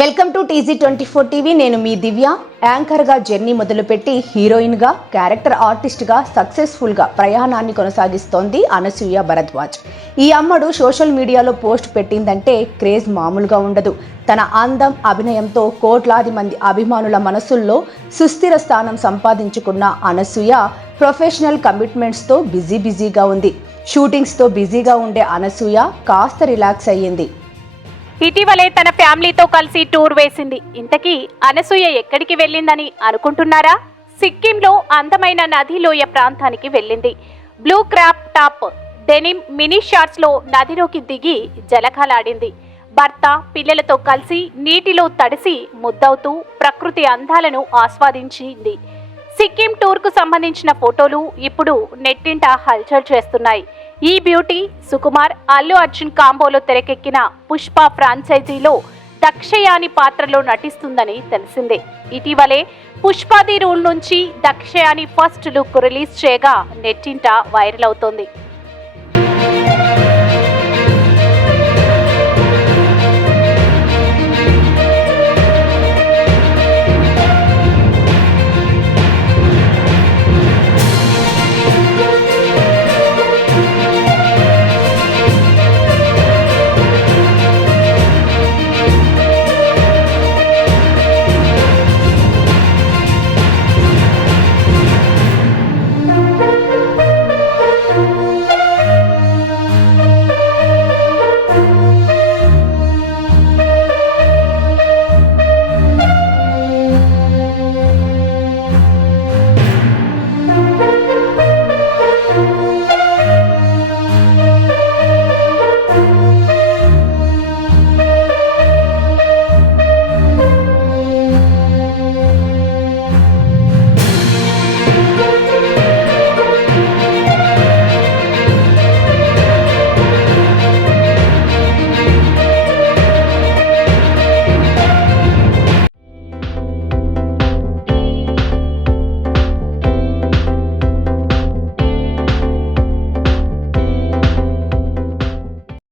Welcome to TZ24 TV. నేను మీ దివ్య. యాంకర్గా journey మొదలుపెట్టి హీరోయిన్గా, క్యారెక్టర్ ఆర్టిస్ట్గా సక్సెస్ఫుల్గా ప్రయాణాన్ని కొనసాగిస్తోంది అనసూయ భరద్వాజ్. ఈ అమ్మడు సోషల్ మీడియాలో పోస్ట్ పెట్టిందంటే క్రేజ్ మామూలుగా ఉండదు. తన అందం, అభినయంతో కోట్లాది మంది అభిమానుల మనసుల్లో సుస్థిర స్థానం సంపాదించుకున్న అనసూయ ప్రొఫెషనల్ కమిట్మెంట్స్తో బిజీగా ఉంది. షూటింగ్స్తో బిజీగా ఉండే అనసూయ కాస్త రిలాక్స్ అయ్యింది. ఇటీవలే తన ఫ్యామిలీతో కలిసి టూర్ వేసింది. ఇంతకీ అనసూయ ఎక్కడికి వెళ్ళిందని అనుకుంటున్నారా? సిక్కింలో అందమైన నదిలోయ ప్రాంతానికి వెళ్ళింది. Blue crop top denim mini shorts లో నదిలోకి దిగి జలకాలాడింది. భర్త, పిల్లలతో కలిసి నీటిలో తడిసి ముద్దవుతూ ప్రకృతి అందాలను ఆస్వాదించింది. సిక్కిం టూర్కు సంబంధించిన ఫోటోలు ఇప్పుడు నెట్టింట హల్చల్ చేస్తున్నాయి. ఈ బ్యూటీ సుకుమార్, అల్లు అర్జున్ కాంబోలో తెరకెక్కిన పుష్ప ఫ్రాంచైజీలో దక్షయాని పాత్రలో నటిస్తుందని తెలిసిందే. ఇటీవలే పుష్ప ది రూల్ నుంచి దక్షయాని ఫస్ట్ లుక్ రిలీజ్ చేయగా నెట్టింట వైరల్ అవుతోంది.